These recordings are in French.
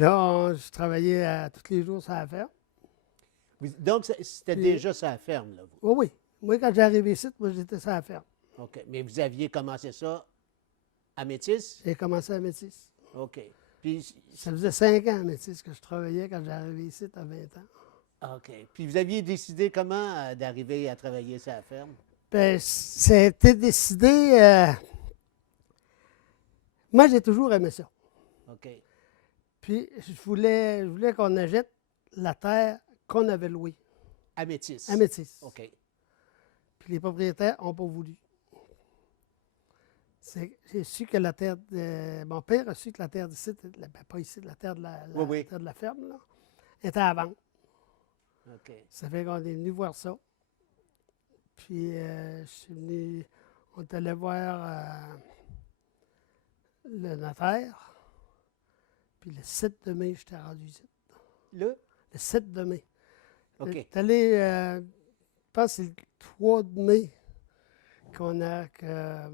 Là, je travaillais tous les jours sur la ferme. Donc, c'était Puis- déjà sa ferme, là, vous. Oui, oui. Moi, quand j'ai arrivé ici, moi, j'étais sur la ferme. OK. Mais vous aviez commencé ça à Métis? J'ai commencé à Métis. OK. Puis, Ça faisait 5 ans à Métis que je travaillais quand j'ai arrivé ici à 20 ans. OK. Puis vous aviez décidé comment d'arriver à travailler sur la ferme? Ben, c'était décidé. Moi, j'ai toujours aimé ça. OK. Puis, je voulais qu'on achète la terre qu'on avait louée À Métis? à Métis. OK. Puis, les propriétaires n'ont pas voulu. J'ai su que la terre mon père a su que la terre d'ici, pas ici, la terre de Oui, oui. la terre de la ferme, là, était à vendre. OK. Ça fait qu'on est venu voir ça. Puis, je suis venu, on est allé voir le notaire. Puis, le 7 de mai, j'étais rendu ici. Là? Le 7 de mai. OK. J'étais allé, je pense que c'est le 3 de mai que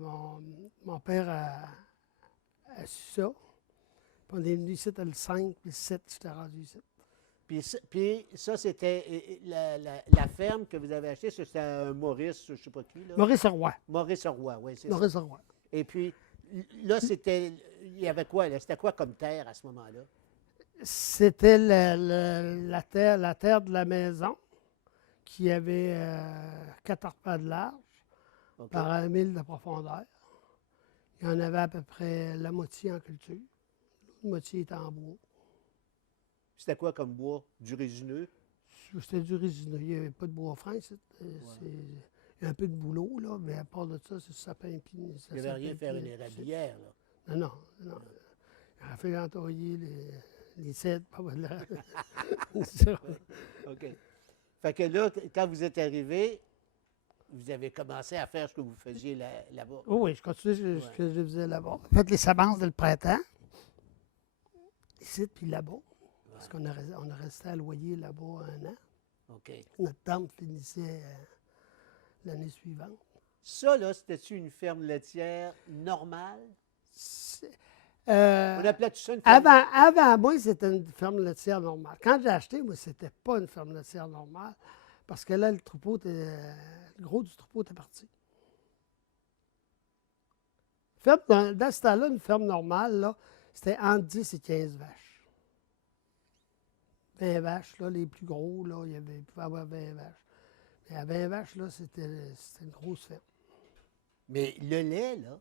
mon père a su ça. Puis on est venu ici le 5, puis le 7, j'étais rendu ici. Puis ça, c'était la ferme que vous avez achetée, c'était un Maurice, je ne sais pas qui, là. Maurice Roy. Maurice Roy, oui, c'est ça. Maurice Roy. Et puis, là, il y avait quoi, là? C'était quoi comme terre à ce moment-là? C'était la terre de la maison qui avait 4 arpents de large OK. par 1 000 de profondeur. Il y en avait à peu près la moitié en culture. L'autre moitié était en bois. C'était quoi comme bois? Du résineux? C'était du résineux. Il n'y avait pas de bois franc. Il y a un peu de boulot, là, mais à part de ça, c'est du sapin. Il n'y avait rien à faire une érablière, là. Non, non, non. Il a fallu entoyer les cèdres, pas mal. Ça. OK. Fait que là, quand vous êtes arrivé, vous avez commencé à faire ce que vous faisiez là-bas. Oh oui, je continue ce que je faisais là-bas. J'ai fait les semences dès le printemps, ici, puis là-bas. Parce qu'on a resté à loyer là-bas 1 an. OK. Notre tante finissait l'année suivante. Ça, là, c'était-tu une ferme laitière normale? On Euh, appelait tout ça une ferme? avant moi, c'était une ferme laitière normale. Quand j'ai acheté, moi, c'était pas une ferme laitière normale. Parce que là, le gros du troupeau était parti. Dans ce temps-là, une ferme normale, là, c'était entre 10 et 15 vaches. 20 vaches, là, les plus gros, là, il pouvait y avoir 20 vaches. Mais à 20 vaches, là, c'était une grosse ferme. Mais le lait, là,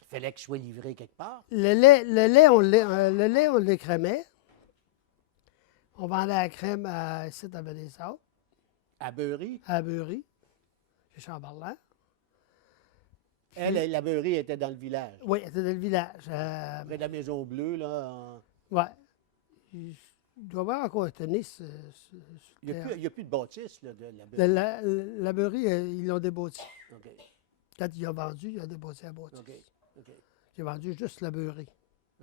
il fallait qu'il soit livré quelque part. Le lait, on l'écrémait. On vendait la crème ici à Bédé-Sables, À Beurry. à Beurry, chez Chamberlain. Elle, la Beurry était dans le village. Oui, elle était dans le village. Près de la Maison Bleue, là. Oui. Il doit y avoir encore un tennis. Il n'y a plus de bâtisse, là, de la Beurry. La Beurry, ils l'ont débâti. OK. Quand ils l'ont vendu, ils ont débâti la bâtisse. OK. OK. J'ai vendu juste la Beurry.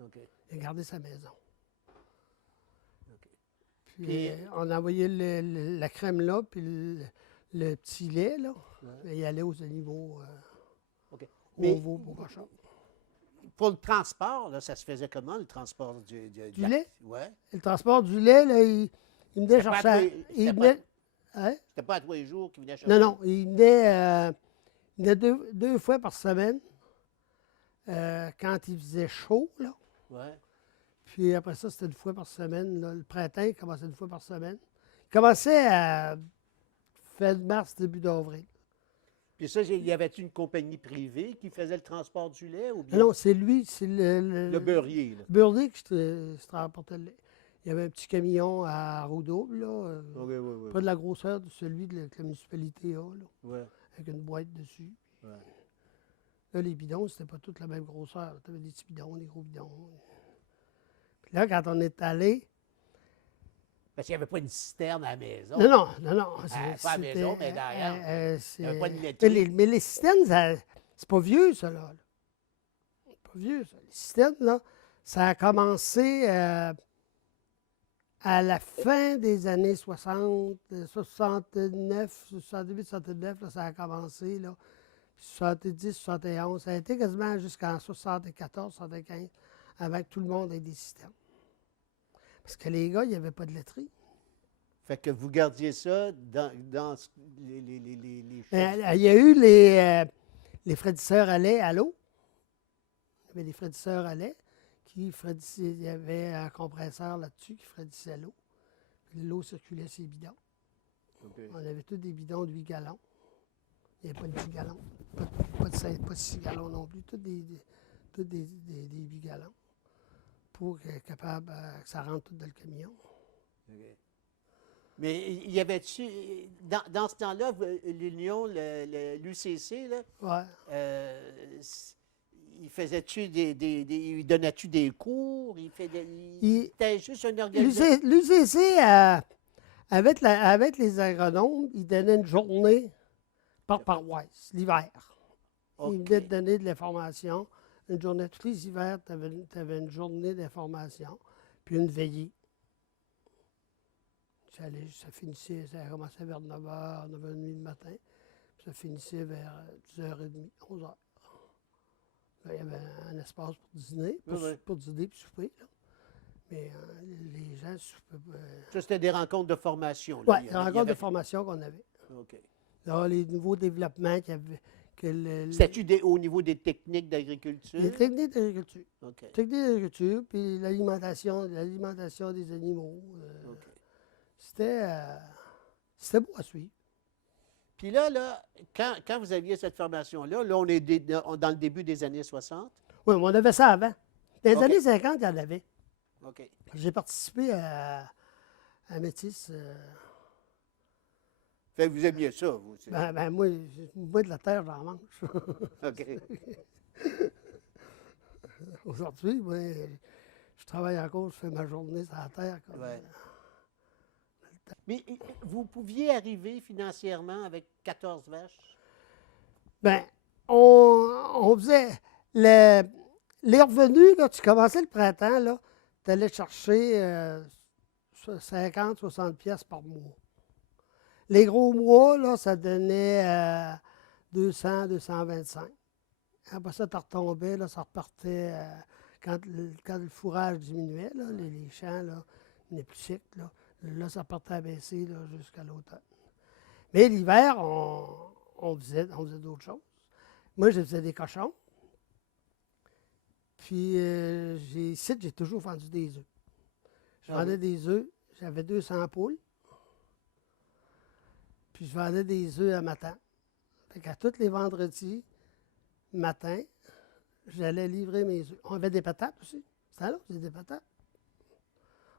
OK. Il a gardé sa maison. OK. Puis, on envoyait la crème là, puis le petit lait, là. Ouais. Et il allait au niveau, OK. au Mais veau pour cochon. pour le transport, là, ça se faisait comment, le transport du Du lait? Oui. Et le transport du lait, là, il venait C'était pas à chercher. tous les- Il c'était pas- venait. Hein? C'était pas à tous les jours qu'il venait chercher. Non, non, il venait deux fois par semaine quand il faisait chaud, là. Ouais. Puis après ça, c'était 1 fois par semaine. Là. Le printemps, il commençait 1 fois par semaine. Il commençait à fin de mars, début d'avril. Puis ça, il y avait une compagnie privée qui faisait le transport du lait ou bien Non, c'est lui, c'est le beurrier, là? beurrier qui se transportait le lait. Il y avait un petit camion à roue double, là, OK, oui, oui. pas de la grosseur de celui que la municipalité a, là, Ouais, avec une boîte dessus. ouais. Là, les bidons, c'était pas toute la même grosseur. Tu avais des petits bidons, des gros bidons. Puis là, quand on est allé. Parce qu'il n'y avait pas une citerne à la maison. Non, non, non, non. Pas à la maison, mais derrière. Il y avait pas de mais laiterie. mais les systèmes, c'est pas vieux, ça, là. C'est pas vieux, ça. Les systèmes, là, ça a commencé à la fin des années 60, 69, 68, 69, là, ça a commencé, là. 70, 71, ça a été quasiment jusqu'en 74, 75, avant que tout le monde ait des systèmes. Parce que les gars, il n'y avait pas de laiterie. Fait que vous gardiez ça dans les choses. Il y a eu les fraîchisseurs à lait à l'eau. Il y avait des fraîchisseurs à lait qui fraîchissaient. Il y avait un compresseur là-dessus qui fraîchissait l'eau. Puis l'eau circulait sur les bidons. OK. On avait tous des bidons de 8 gallons. Il n'y avait pas de 10 gallons. Pas de 6 gallons non plus. Tous des 8 gallons. Pour être capable que ça rentre tout dans le camion. OK. Mais il y avait-tu, dans ce temps-là, l'Union, l'UCC, là, Ouais. il faisait-tu il donnait-tu des cours? C'était juste un organisme. L'UCC, avec les agronomes, il donnait une journée par paroisse, l'hiver. OK. Il venait de donner de l'information. Une journée, tous les hivers, tu avais une journée d'information, puis une veillée. Ça finissait, ça commençait vers 9h, 9h30 le matin, puis ça finissait vers 10h30, 11h. Là, il y avait un espace pour dîner, pour dîner puis souper. Là. Mais les gens soupaient. Ça, c'était des rencontres de formation. Oui, des rencontres de formation qu'on avait. OK. Là, les nouveaux développements qu'il y avait. C'était-tu au niveau des techniques d'agriculture? Les techniques d'agriculture. OK. Techniques d'agriculture, puis l'alimentation des animaux. OK. C'était beau à suivre. Puis là quand vous aviez cette formation-là, là, on est dans le début des années 60. Oui, mais on avait ça avant. Dans les OK. années 50, il y en avait. OK. J'ai participé à Métis. Fait que vous aimiez ça, vous. Moi, de la terre, j'en mange. OK. Aujourd'hui, moi, je travaille encore, je fais ma journée sur la terre. Ouais. Mais vous pouviez arriver financièrement avec 14 vaches? Bien, on faisait les revenus, là, tu commençais le printemps, là, tu allais chercher 50, 60 pièces par mois. Les gros mois, là, ça donnait 200, 225. Après ça, tu retombais, là, ça repartait quand le fourrage diminuait, là, les champs, là, venaient plus secs, là. Là, ça partait à baisser là, jusqu'à l'automne. Mais l'hiver, on faisait d'autres choses. Moi, je faisais des cochons. Puis, ici, j'ai toujours vendu des œufs. Je vendais des œufs. J'avais 200 poules. Puis, je vendais des œufs à matin. Fait qu'à tous les vendredis matin, j'allais livrer mes œufs. On avait des patates aussi. C'était là, on faisait des patates.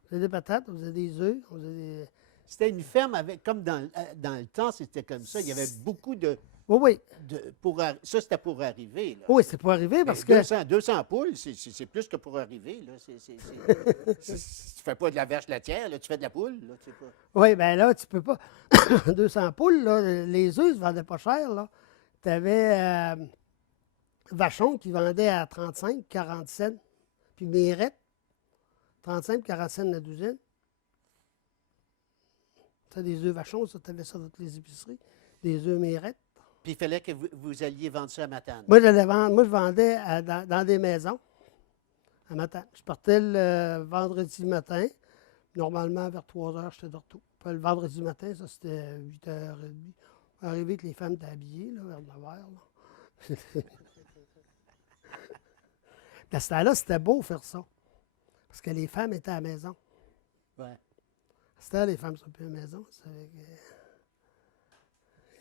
On faisait des patates, on faisait des œufs, on faisait des... C'était une ferme avec, comme dans le temps, c'était comme ça. Il y avait beaucoup de. Oui, oui. Ça, c'était pour arriver. Là. Oui, c'est pour arriver parce Mais que... 200 poules, c'est plus que pour arriver. Là. Tu ne fais pas de la vache laitière, là, tu fais de la poule. Là, tu sais pas. Oui, bien là, tu peux pas. 200 poules, là, les œufs, ils ne se vendaient pas cher. Là. Tu avais Vachon qui vendait à 35, 40 cents. Puis Mérette, 35, 40 cents la douzaine. Tu as des œufs Vachon, ça, tu avais ça dans toutes les épiceries. Des œufs Mérette. Puis il fallait que vous alliez vendre ça à Matane. Moi, je vendais dans des maisons à Matane. Je partais le vendredi matin. Normalement, vers 3 heures, j'étais de retour. Puis le vendredi matin, ça, c'était 8h30. Arrivé que les femmes étaient habillées, là, vers 9h. Puis à ce temps-là, c'était beau faire ça. Parce que les femmes étaient à la maison. Ouais. À ce temps-là, les femmes sont plus à la maison.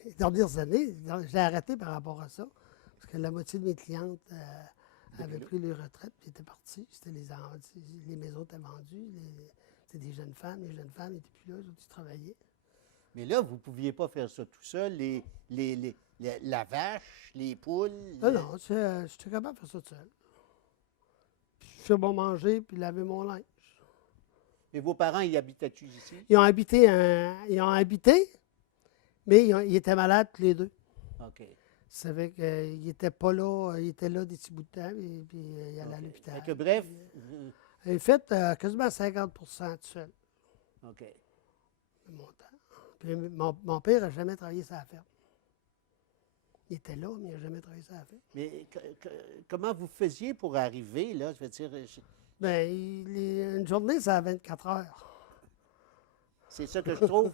Les dernières années, j'ai arrêté par rapport à ça. Parce que la moitié de mes clientes avaient pris leur retraite et étaient parties. Les maisons étaient vendues. C'était des jeunes femmes. Les jeunes femmes n'étaient plus là, eux autres, ils travaillaient. Mais là, vous ne pouviez pas faire ça tout seul. La vache, les poules. Non, j'étais capable de faire ça tout seul. Puis je fais bon manger puis laver mon linge. Mais vos parents, ils habitaient-tu ici? Ils ont habité, mais ils étaient malades tous les deux. OK. Ça fait qu'ils n'étaient pas là, ils étaient là des petits bouts de temps, et puis ils allaient à l'hôpital. Fait que bref. J'ai fait quasiment 50 tout seul OK. de mon temps. Puis mon père n'a jamais travaillé sur la ferme. Il était là, mais il n'a jamais travaillé sur la ferme. Mais comment vous faisiez pour arriver, là? Je veux dire, Ben, une journée, ça a 24 heures. C'est ça que je trouve.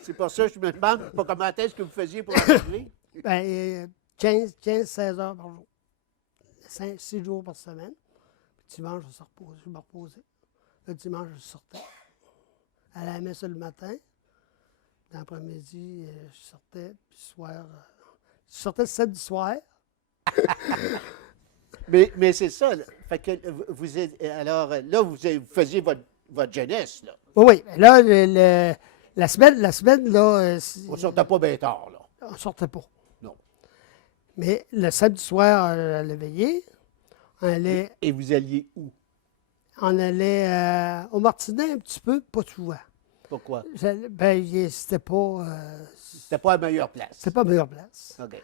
C'est pour ça que je me demande pas comment est-ce que vous faisiez pour en arriver. Ben, 15-16 heures par jour. 6 jours par semaine. Puis dimanche, je me reposais. Le dimanche, je sortais. À la messe le matin. L'après-midi, je sortais. Puis le soir, je sortais le samedi soir. Mais c'est ça. Là. Fait que vous êtes. Alors, là, vous faisiez votre jeunesse, là. Oui, oui. Là, la semaine, là, On sortait pas bien tard, là. on sortait pas. Non. Mais le samedi soir, à la veillée, Et vous alliez où? on allait au Martinet un petit peu, pas souvent. Pourquoi? Ben, c'était pas, C'était pas la meilleure place. c'était pas la meilleure place. OK.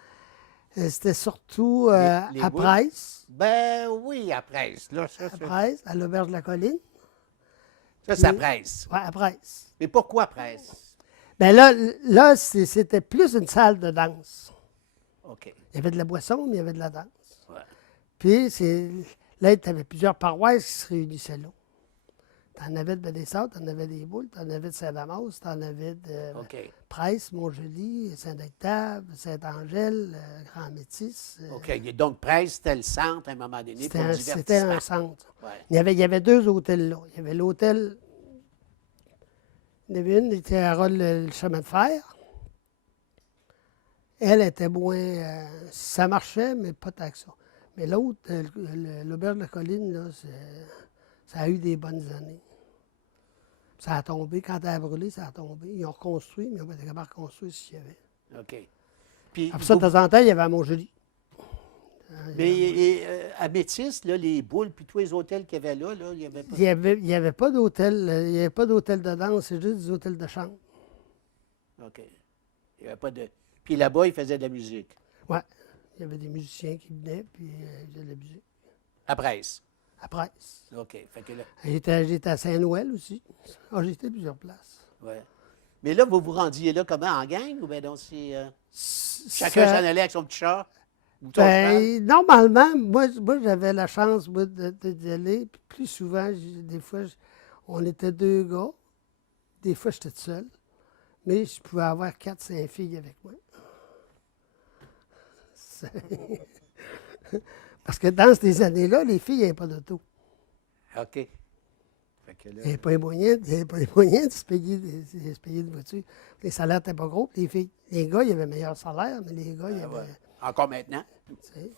C'était surtout Les à boules? Price, Ben oui, à Presse. Là, à l'auberge de la colline. ça c'est à Presse. Ouais, à Price. Mais pourquoi Presse? Ben là c'était plus une salle de danse. OK. Il y avait de la boisson, mais il y avait de la danse. Ouais. Puis là, tu avais plusieurs paroisses qui se réunissaient là. Tu en avais de Bédessart, tu en avais des Boules, tu en avais de Saint-Damas, tu en avais de OK. Price, Montjoli, Saint-Octave, Saint-Angèle, Grand-Métis. OK. Et donc, Presse, c'était le centre à un moment donné pour le C'était un divertissement. centre. Ouais. Il y avait 2 hôtels là. Il y avait l'hôtel. Il y en avait une qui était à Rolle le chemin de fer. Elle était moins. Ça marchait, mais pas tant que ça. Mais l'autre, l'auberge de la colline, là, ça a eu des bonnes années. Ça a tombé. Quand elle a brûlé, ça a tombé. Ils ont reconstruit, mais ils n'ont pas été capables de reconstruire s'il y avait. OK. Puis, Après ça, de temps en temps, il y avait à Montjoli. mais à Métis, là, les Boules, puis tous les hôtels qu'il y avait là, il y avait pas. Il y avait pas d'hôtel. Il n'y avait pas d'hôtel de danse, c'est juste des hôtels de chambre. OK. Il n'y avait pas de. Puis là-bas, ils faisaient de la musique. Ouais. Il y avait des musiciens qui venaient, puis ils faisaient de la musique. À Presse. À Price. OK. Fait que là. J'étais à Saint-Noël aussi. Ah, j'étais à plusieurs places. Ouais. Mais là, vous vous rendiez là comment, en gang? Ou bien donc, c'est. Chacun s'en allait avec son petit char? Ou ton cheval? Ben, normalement, moi j'avais la chance moi, d'y aller. Puis plus souvent, des fois, on était 2 gars. Des fois, j'étais tout seul. Mais je pouvais avoir 4-5 filles avec moi. C'est- Parce que dans ces années-là, les filles n'avaient pas d'auto. OK. Fait que là. Il n'y avait pas les moyens de se payer de voiture. Les salaires n'étaient pas gros. Puis les gars, il y avait meilleur salaire, mais les gars, il y avait. Ouais. Encore maintenant? Tu sais,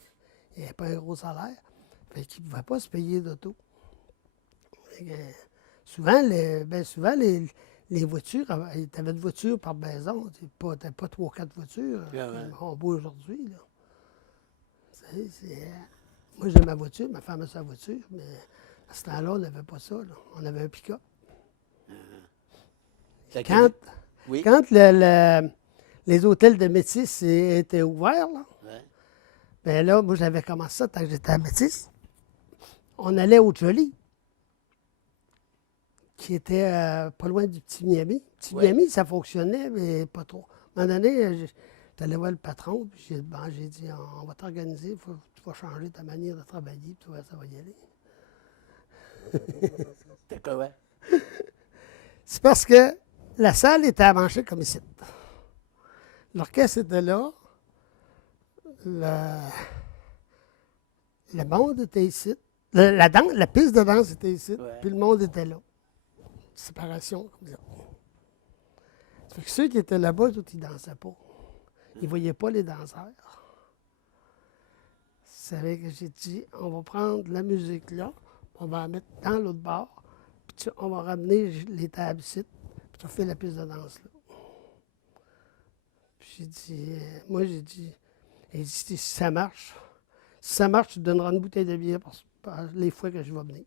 il n'y avait pas un gros salaire. Fait qu'ils ne pouvaient pas se payer d'auto. Fait que, souvent, les voitures, tu avais de voitures par maison. Tu n'avais pas 3 ou 4 voitures. Yeah, ouais. On voit aujourd'hui. Là. Tu sais, moi, j'ai ma voiture, ma femme a sa voiture, mais à ce temps-là, on n'avait pas ça. Là. On avait un pick-up. Fait que- Quand, Oui. quand les hôtels de Métis étaient ouverts, là, Ouais. ben là, moi, j'avais commencé ça quand j'étais à Métis. On allait au Joli, qui était pas loin du Petit Miami. Petit Ouais. Miami, ça fonctionnait, mais pas trop. À un moment donné, j'allais voir le patron, puis j'ai dit, on va t'organiser, tu vas changer ta manière de travailler, puis tu vois, ça va y aller. C'était quoi, ouais? C'est parce que la salle était à manger comme ici. L'orchestre était là. Le monde était ici. La piste de danse était ici. Ouais. Puis le monde était là. Séparation, comme ça. Ça fait que ceux qui étaient là-bas, eux autres, ils ne dansaient pas. Ils ne voyaient pas les danseurs. C'est vrai que j'ai dit, on va prendre la musique là, on va la mettre dans l'autre bar, puis on va ramener les tables ici, puis tu fais la piste de danse là. Puis j'ai dit, j'ai dit, si ça marche, tu te donneras une bouteille de bière par les fois que je vais venir.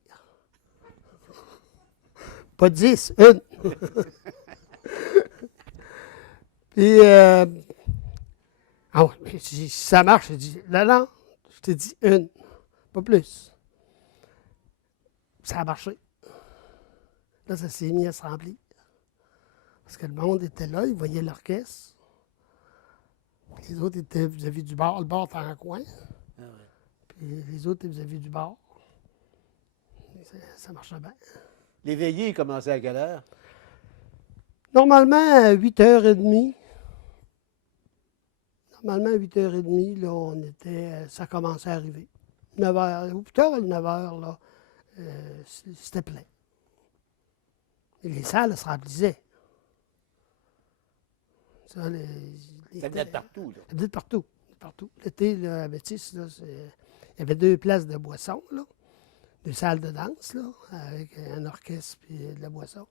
Pas 10, une. Puis, ah ouais, j'ai dit, si ça marche, j'ai dit, non, je t'ai dit une, pas plus. Ça a marché. Là, ça s'est mis à se remplir. Parce que le monde était là, ils voyaient l'orchestre. Les autres étaient vis-à-vis du bar. Le bar était en coin. Ah ouais. Puis les autres étaient vis-à-vis du bar. ça marchait bien. Les veillées commençaient à quelle heure? Normalement, à 8h30. Normalement, à 8h30, là, ça commençait à arriver. 9h, ou plus tard, 9h, là, c'était plein. Et les salles se remplissaient. Ça, Ça venait de partout, là. ça venait de partout. Partout. L'été, là, à Métis, là, il y avait 2 places de boissons, là. 2 salles de danse, là, avec un orchestre et de la boisson.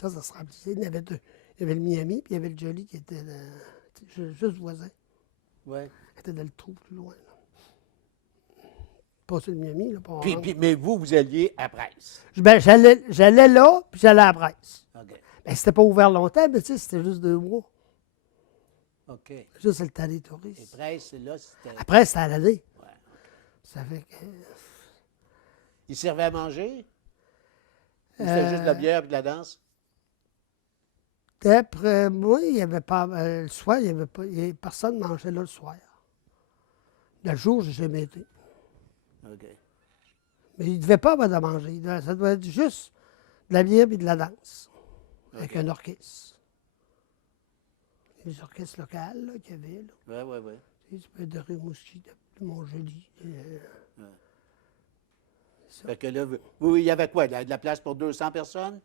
Ça se remplissait. Il y en avait 2. Il y avait le Miami, puis il y avait le Jolly qui était juste voisin. Oui. Il était dans le trou plus loin. Pas sur le Miami, là. Pas Mais vous alliez à Brest. Ben, j'allais là, puis j'allais à Brest. OK. Ben, c'était pas ouvert longtemps, mais tu sais, c'était juste 2 mois. OK. Juste le temps des Et touristes. Brest, là, c'était. Après, c'était à l'année. Ouais. Ça fait que. Ils servaient à manger? Ou c'était juste de la bière et de la danse? D'après moi, il n'y avait pas. Le soir, il y avait pas. Personne ne mangeait là le soir. Le jour, j'ai jamais été. OK. Mais il ne devait pas avoir de manger. Ça doit être juste de la bière et de la danse. Avec OK. un orchestre. Les orchestres locales là, qu'il y avait. Là. Oui. Tu sais, ça peut être de Rimouski, de Montjoli. Fait que là, il y avait quoi? De la place pour 200 personnes?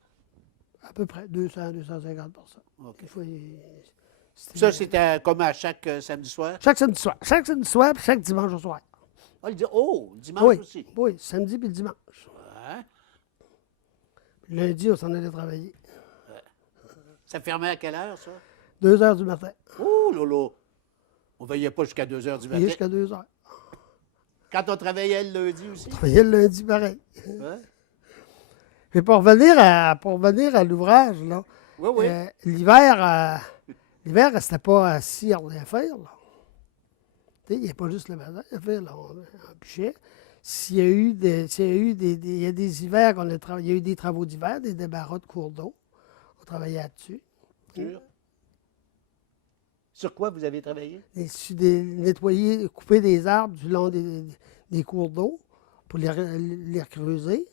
À peu près 200, 250 personnes. OK. Des fois, Ça, c'était comme à chaque samedi soir? chaque samedi soir. Chaque samedi soir, puis chaque dimanche au soir. Ah, le dimanche Oui, aussi. oui, samedi puis le dimanche. Ouais. Puis lundi, on s'en allait travailler. Ça fermait à quelle heure, ça? 2 heures du matin. Oh, lolo! On ne veillait pas jusqu'à 2 heures du Et matin. jusqu'à 2 heures. Quand on travaillait le lundi aussi? Travaillais le lundi pareil. Ouais. Puis pour revenir à l'ouvrage, là, Oui. l'hiver, c'était pas assis à rien faire. Là. Tu sais, il n'y a pas juste le matin à faire, là, on pichait. S'il y a eu il y a des hivers il y a eu des travaux d'hiver, des débarras de cours d'eau. On travaillait là-dessus. Sur quoi vous avez travaillé? Nettoyer, couper des arbres du long des cours d'eau pour les creuser.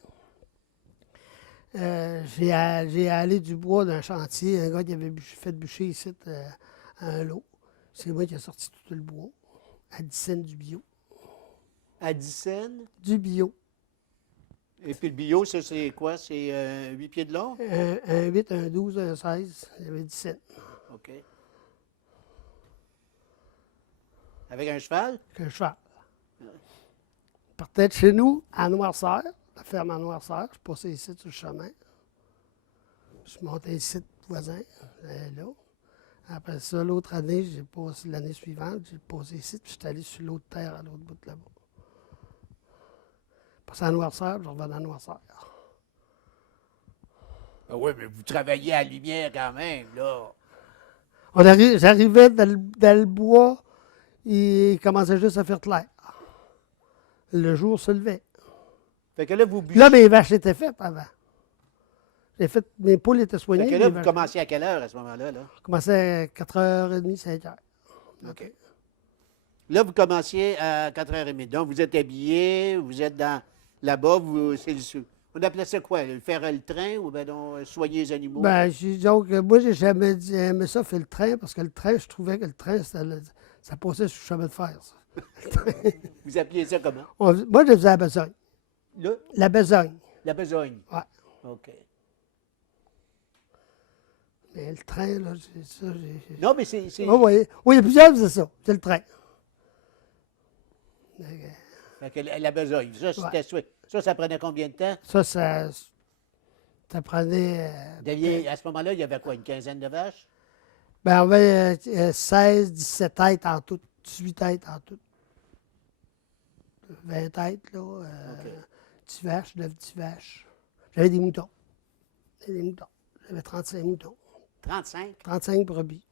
J'ai allé du bois d'un chantier, un gars qui avait fait bûcher ici un lot. C'est moi qui ai sorti tout le bois, à 10 cents du bio. À 10 cents. Du bio. Et puis le bio, ça, c'est quoi? C'est 8 pieds de long? Un 8, un 12, un 16, il y avait 10 cents. OK. Avec un cheval? Avec un cheval. Je partais de chez nous, à Noirceur, la ferme à Noirceur. Je passais ici sur le chemin. Je montais ici, voisin, là. Après ça, l'autre année, j'ai passé l'année suivante, j'ai passé ici, puis je suis allé sur l'autre terre, à l'autre bout de là-bas. Passé à Noirceur, puis je revenais à Noirceur. Ah oui, mais vous travaillez à la lumière quand même, là. J'arrivais dans le bois, il commençait juste à faire clair. Le jour se levait. Fait que là, vous bûchez. Là, mes vaches étaient faites avant. Mes poules étaient soignées. Fait que là, mes vous vaches- commenciez à quelle heure à ce moment-là? Là? Je commençais à 4h30, 5h. OK. Là, vous commenciez à 4h30. Donc, vous êtes habillé, vous êtes là-bas, on appelait ça quoi? Faire le train ou bien donc soigner les animaux? Donc, moi, j'ai jamais aimé ça, faire le train, parce que le train, je trouvais que le train, ça passait sur le chemin de fer, ça. Vous appeliez ça comment? Moi, je faisais la besogne. Là, La besogne. la besogne. Ouais. OK. Mais le train, là, c'est ça. Non, mais c'est. Oui, il y a plusieurs qui faisaient ça. C'est le train. Fait que la besogne. Ça, c'était ça prenait combien de temps? Ça prenait. À ce moment-là, il y avait quoi, une quinzaine de vaches? On avait 16, 17 têtes en tout, 18 têtes en tout. 20 têtes, là. 10 vaches, 9 10 vaches. J'avais des moutons. J'avais 35 moutons. 35? 35 brebis.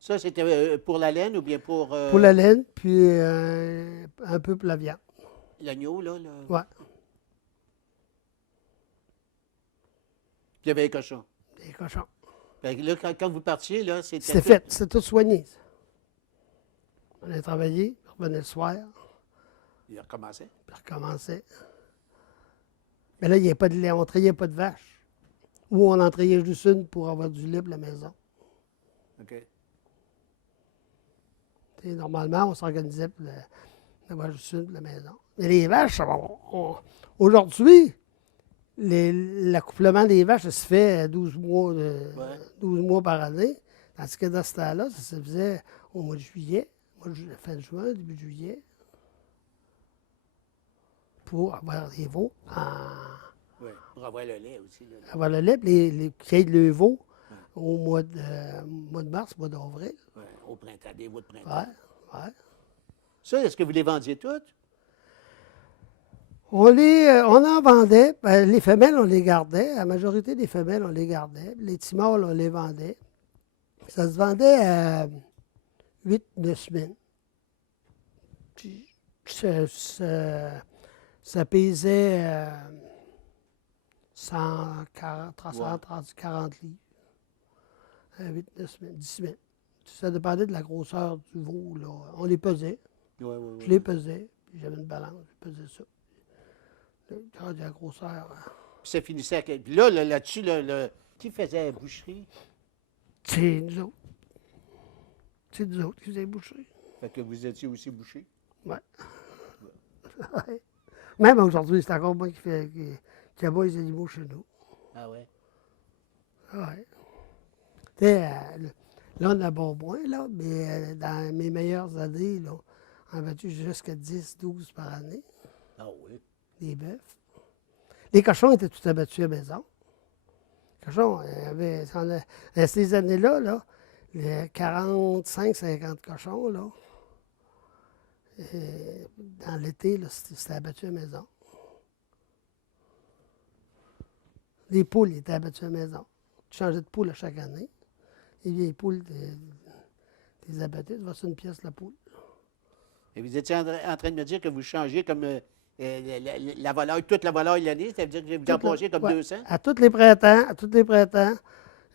Ça, c'était pour la laine ou bien pour. Pour la laine, puis un peu pour la viande. L'agneau, là? Ouais, Puis il y avait les cochons. des cochons. Fait que là, quand vous partiez, là, C'était fait, c'était tout soigné. Ça. On allait travailler, on revenait le soir, Il recommençait. puis on recommençait. Mais là, il n'y a pas de lait. On ne trayait pas de vache. Ou on en trayait juste une pour avoir du lait pour la maison. OK. Et normalement, on s'organisait pour avoir juste une pour la maison. Mais les vaches, aujourd'hui, l'accouplement des vaches, ça se fait 12 mois, 12 mois par année. Tandis que dans ce temps-là, ça se faisait au mois de juillet, fin de juin, début de juillet, pour avoir des veaux. Oui, pour avoir le lait aussi. Là. Avoir le lait, les créer le veau au mois de mars, mois d'avril. Oui, au printemps, des veaux de printemps. Ouais, ouais. Ça, est-ce que vous les vendiez toutes? On en vendait. Ben, les femelles, on les gardait. La majorité des femelles, on les gardait. Les petits mâles, on les vendait. Ça se vendait à 8-9 semaines. Puis ça pesait 140, 340 livres. À 8-9 semaines, 10 semaines. Ça dépendait de la grosseur du veau. Là. On les pesait. Je les pesais. Puis j'avais une balance. Je pesais ça. Quand de la grosseur. Puis ça finissait à quel... Puis là, là-dessus, qui faisait la boucherie? C'est nous autres. C'est nous autres qui faisaient les boucheries. Fait que vous étiez aussi boucher? Oui. Ouais. Même aujourd'hui, c'est encore moi qui abat les animaux chez nous. Ah ouais? Oui. Tu sais, là, on a bon moins, là, mais dans mes meilleures années, là, on a battu jusqu'à 10-12 par année. Ah oui? Des bœufs. Les cochons étaient tout abattus à la maison. Les cochons, ces années-là, là, les 45-50 cochons, là, dans l'été, là, c'était abattu à la maison. Les poules étaient abattues à la maison. Tu changeais de poule à chaque année. Les vieilles poules, tu abattais, tu vas sur une pièce la poule. Et vous étiez en train de me dire que vous changez comme la volaille, toute la volaille l'année, ça veut dire que vous en mangez comme Ouais. 200? À tous les printemps,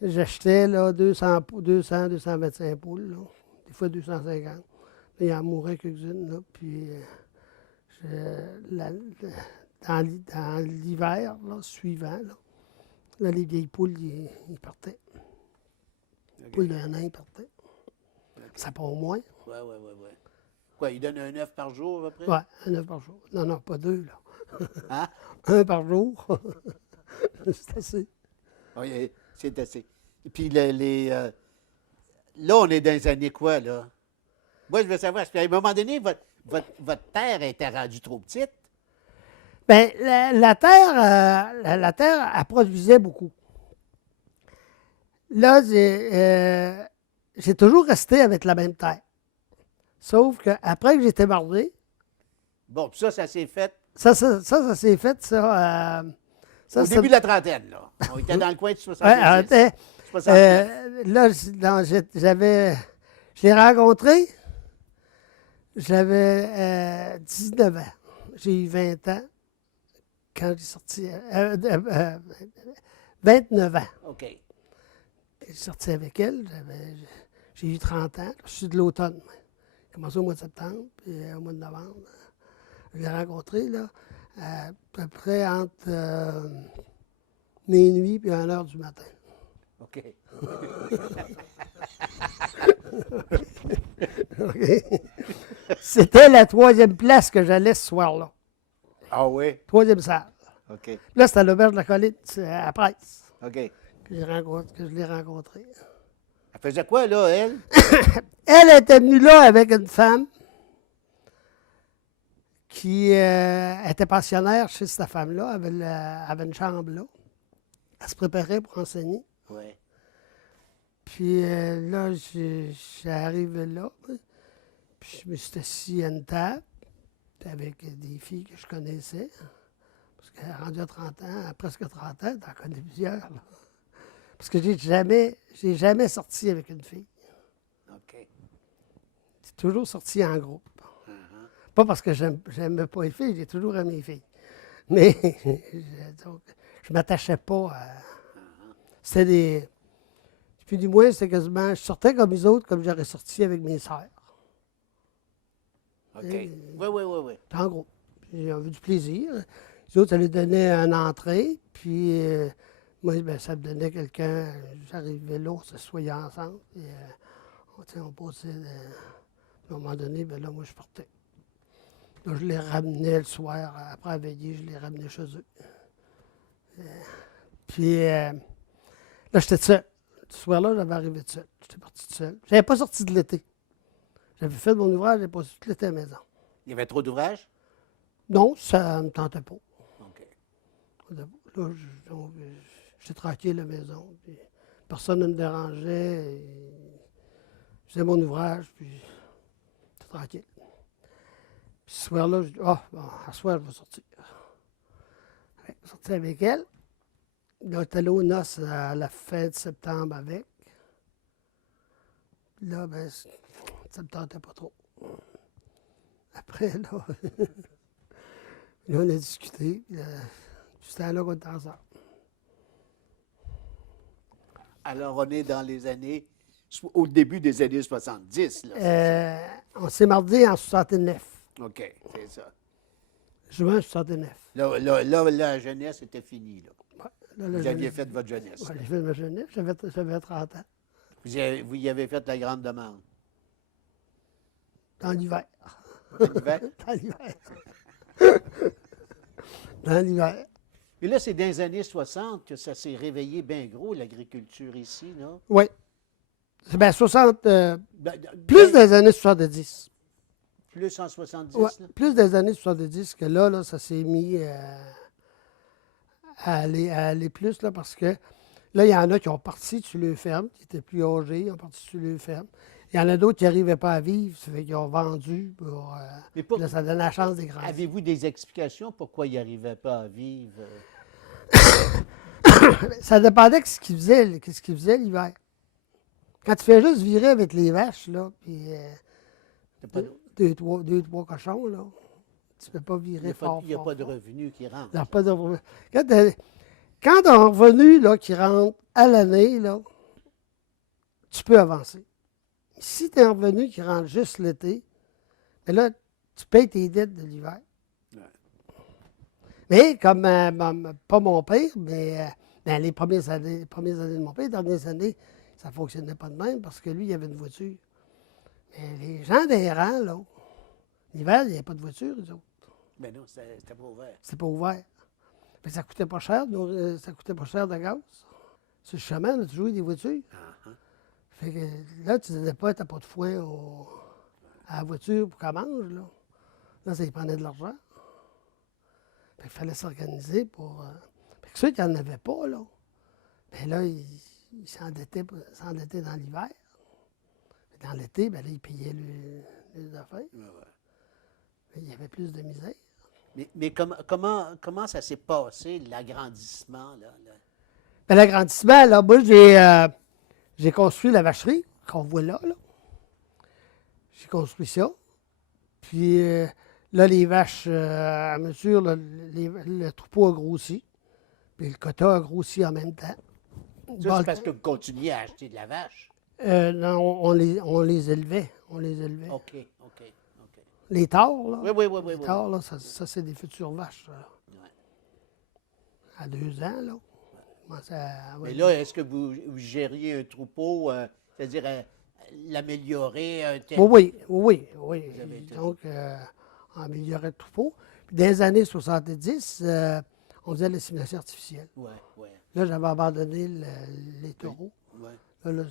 j'achetais là, 225 poules, là, des fois 250. Puis il en mourait quelques-unes, là, puis dans l'hiver là, suivant, là, les vieilles poules, ils partaient. Les poules d'un an, ils partaient. Ça part au moins. Oui. Quoi, il donne un œuf par jour, à peu près? Oui, un œuf par jour. Non, pas deux, là. Hein? Un par jour. C'est assez. Oui, c'est assez. Et puis, là, on est dans les années quoi, là? Moi, je veux savoir, à un moment donné, votre terre était rendue trop petite. Bien, la terre, elle produisait beaucoup. Là, j'ai toujours resté avec la même terre. Sauf qu'après que j'ai été marié, Bon, puis ça s'est fait ça s'est fait, ça. au début de la trentaine, là. On était dans le coin de 70. Ouais, 69. là, je l'ai rencontré, j'avais 19 ans. J'ai eu 20 ans quand j'ai sorti. 29 ans. OK. J'ai sorti avec elle, j'ai eu 30 ans. Je suis de l'automne. J'ai commencé au mois de septembre, puis au mois de novembre. Je l'ai rencontré, là, à peu près entre minuit et 1 heure du matin. OK. OK? C'était la 3e place que j'allais ce soir-là. Ah oui? 3e salle. OK. Là, c'était à l'auberge de la Colline, à la presse, OK. que je l'ai rencontré. Elle faisait quoi, là, elle? Elle était venue là avec une femme qui était pensionnaire chez cette femme-là, elle avait une chambre là. Elle se préparait pour enseigner. Oui. Puis là, j'ai arrivé là, puis je me suis assis à une table avec des filles que je connaissais. Parce qu'elle est rendue à 30 ans, à presque 30 ans, t'en connais plusieurs. Là. Parce que j'ai jamais sorti avec une fille. OK. J'ai toujours sorti en groupe. Pas parce que j'aimais pas les filles, j'ai toujours aimé les filles. Mais donc, je m'attachais pas à... C'était des... Puis du moins, c'était quasiment... Je sortais comme les autres, comme j'aurais sorti avec mes sœurs. OK. Oui. En groupe. J'avais du plaisir. Les autres, ça leur donnait une entrée, puis moi, ben, ça me donnait quelqu'un. J'arrivais là, on s'assoyait ensemble, puis on passait. À un moment donné, ben là, moi, je partais. Là, je les ramenais le soir, après la veillée, je les ramenais chez eux. Puis là, j'étais seul. Ce soir-là, j'avais arrivé tout seul. J'étais parti tout seul. Je n'avais pas sorti de l'été. J'avais fait mon ouvrage, j'avais passé tout l'été à la maison. Il y avait trop d'ouvrages? Non, ça ne me tentait pas. OK. Là, j'étais tranquille à la maison. Puis personne ne me dérangeait. Je faisais mon ouvrage, puis j'étais tranquille. Puis ce soir-là, je dis, ah, bon, à ce soir, je vais sortir. Ouais, je suis sorti avec elle. Là, on est allé aux noces à la fin de septembre avec. Puis là, ben, ça ne me tentait pas trop. Après, là, là on a discuté. Puis c'était là qu'on était ensemble. Alors, on est dans les années, au début des années 70, là. On s'est mariés en 69. OK, c'est ça. Juin 69. Là, la jeunesse était finie, là. Ouais, là, Vous aviez fait votre jeunesse. Ouais, j'ai fait ma jeunesse. J'avais 30 ans. Vous y avez fait la grande demande. Dans l'hiver. En hiver? Dans l'hiver. Dans l'hiver. Et là, c'est dans les années 60 que ça s'est réveillé bien gros, l'agriculture ici, là. Oui. C'est bien 60. Ben, Plus des années 70. Plus en 70, Ouais, là. plus des années 70 que là, ça s'est mis à aller plus, là, parce que là, il y en a qui ont parti sur les fermes, qui étaient plus âgés, ils ont parti sur les fermes. Il y en a d'autres qui n'arrivaient pas à vivre, ça fait qu'ils ont vendu pour. Mais Puis là, ça donne la chance des grands. avez-vous des explications pourquoi ils n'arrivaient pas à vivre? Ça dépendait de ce qu'ils faisaient l'hiver. Quand tu fais juste virer avec les vaches, là, puis Il n'y a, deux, trois cochons, là, tu ne peux pas virer fort. il y a fort, pas de fort. revenus qui rentrent. Il n'y a pas de revenu. Quand tu as un revenu là, qui rentre à l'année, là, tu peux avancer. Si tu as un revenu qui rentre juste l'été, ben là, tu payes tes dettes de l'hiver. Ouais. Mais comme pas mon père, mais dans les premières années de mon père, les dernières années, ça ne fonctionnait pas de même parce que lui, il avait une voiture. Mais les gens des rangs, là, l'hiver, il n'y avait pas de voiture, eux autres. Mais non, c'était pas ouvert. C'était pas ouvert. Fait que ça coûtait pas cher, ça coûtait pas cher de gaz. Sur le chemin, on a toujours eu des voitures. Ah, Fait que là, tu ne donnais pas ta pot de foin à la voiture pour qu'elle mange, là. Là, ça y prenait de l'argent. Fait qu'il fallait s'organiser pour. Fait que ceux qui n'en avaient pas, là, ben là, ils s'endettaient dans l'hiver. Dans l'été, ben là, ils payaient les affaires. ouais, ouais. Il y avait plus de misère. Mais comment ça s'est passé, l'agrandissement, là? Ben, l'agrandissement, là, moi, j'ai construit la vacherie qu'on voit là. J'ai construit ça. Puis là, les vaches, à mesure, là, le troupeau a grossi. Puis le quota a grossi en même temps. Ça, c'est parce que vous continuez à acheter de la vache. Non, on les élevait. On les élevait. OK. Les tares, là. Oui. Les tares, là, ça c'est des futures vaches. Ça. Ouais. À 2 ans, là. Mais là, est-ce que vous gériez un troupeau, c'est-à-dire l'améliorer? Oui. Vous avez été- Donc, on améliorait le troupeau. Puis dans les années 70, on faisait l'insémination artificielle. Oui. Là, j'avais abandonné les taureaux. Ouais. Là,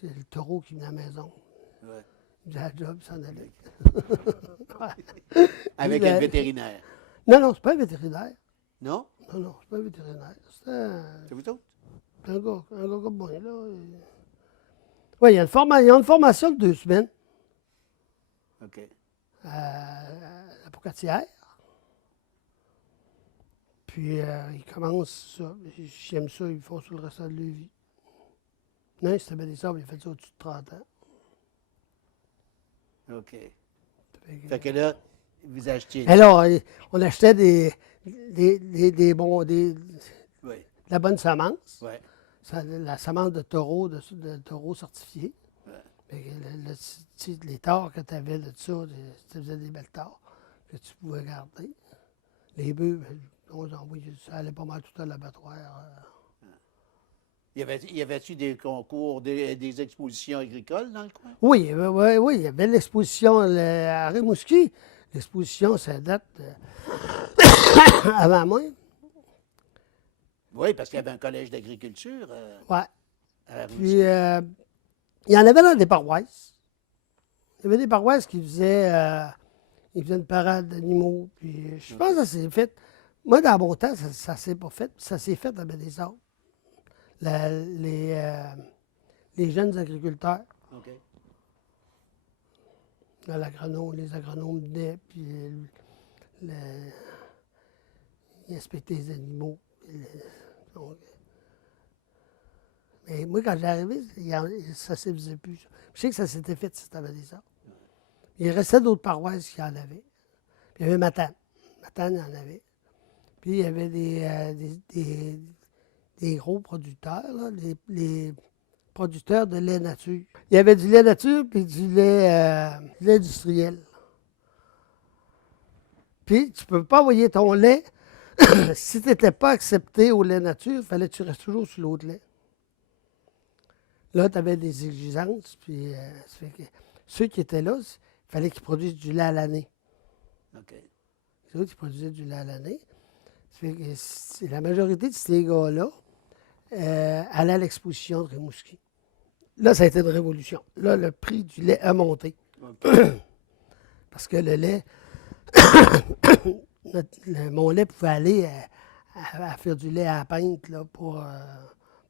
c'est le taureau qui venait à la maison. Ouais. Il faisait la job, il s'en allait. Avec Puis, un vétérinaire. Non, c'est pas un vétérinaire. Non? Non, c'est pas un vétérinaire. C'est C'est vous autres? un gars comme moi, là. Oui, il y a une formation de 2 semaines OK. à la Pocatière. Puis, ils commencent ça. J'aime ça, ils font ça le restant de leur vie. Non, c'était bien des sables, il a fait ça au-dessus de 30 ans. OK. Fait que- Fait que là, vous achetiez. Alors, on achetait de Oui. la bonne semence, Ouais. la semence de taureau, de taureau certifié. Ouais. Fait que les tares que tu avais de ça, tu faisais des belles tares que tu pouvais garder. Les bœufs, ça allait pas mal tout à l'abattoir. Y avait-tu des concours, des expositions agricoles dans le coin? Oui, oui, il y avait l'exposition à Rimouski. L'exposition, ça date avant moi. Oui, parce qu'il y avait un collège d'agriculture Ouais. à Rimouski. Puis, il y en avait dans des paroisses. Il y avait des paroisses qui faisaient, ils faisaient une parade d'animaux. Puis, je pense que ça s'est fait. Moi, dans mon temps, ça s'est pas fait. Ça s'est fait avec des arbres. Les jeunes agriculteurs, OK. les agronomes venaient, puis ils inspectaient les animaux. Mais moi, quand j'ai arrivé, ça ne se faisait plus. Je sais que ça s'était fait si c'était des arbres. Il restait d'autres paroisses qui en avaient. Puis il y avait Matane. Matane, il y en avait. Puis il y avait des gros producteurs, là, les producteurs de lait nature. Il y avait du lait nature puis du lait industriel. Puis tu ne peux pas envoyer ton lait si tu n'étais pas accepté au lait nature, il fallait que tu restes toujours sur l'autre lait. Là, tu avais des exigences, puis ça fait que ceux qui étaient là, il fallait qu'ils produisent du lait à l'année. OK. Les autres, ils produisaient du lait à l'année. Ça fait que la majorité de ces gars-là allaient à l'exposition de Rimouski. Là, ça a été une révolution. Là, le prix du lait a monté. OK. Parce que le lait, mon lait pouvait aller à faire du lait à la pinte là, pour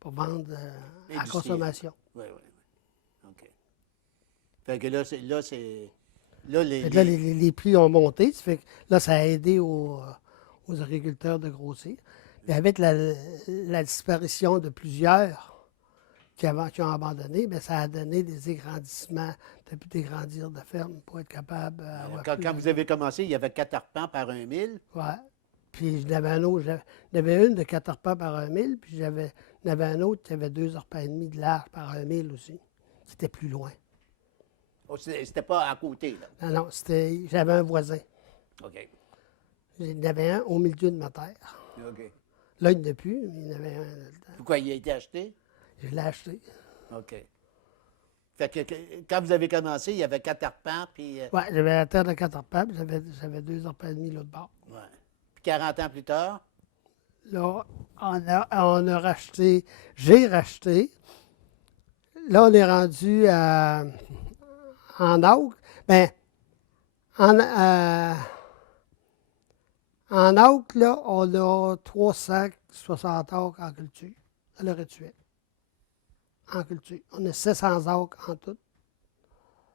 vendre à la Industriel. Consommation. Oui, oui, oui. OK. Fait que là, là, Fait que là, les prix ont monté. Ça fait que là, ça a aidé aux agriculteurs de grossir. Mais avec la disparition de plusieurs qui ont abandonné, bien, ça a donné des agrandissements. Tu as pu t'agrandir de ferme pour être capable d'avoir quand vous avez commencé, il y avait 4 arpents par 1000. Ouais. Puis j'avais un autre, j'avais une de 4 arpents par 1000, puis j'avais un autre qui avait 2 arpents et demi de large par 1000 aussi, qui était plus loin. Oh, c'était pas à côté, là. Non, j'avais un voisin. OK. J'en avais un au milieu de ma terre. OK. Là, il n'y en a plus, mais il y en avait un là-dedans. Pourquoi il a été acheté? Je l'ai acheté. OK. Fait que quand vous avez commencé, il y avait 4 arpents, puis... Oui, j'avais la terre de 4 arpents, puis j'avais 2 arpents et demi l'autre bord. Ouais. Puis 40 ans plus tard, Là, on a racheté, j'ai racheté. Là, on est rendu en Auque. Bien, en Auque, là, on a 360 acres en culture, à l'heure actuelle. En culture. On a 700 acres en tout.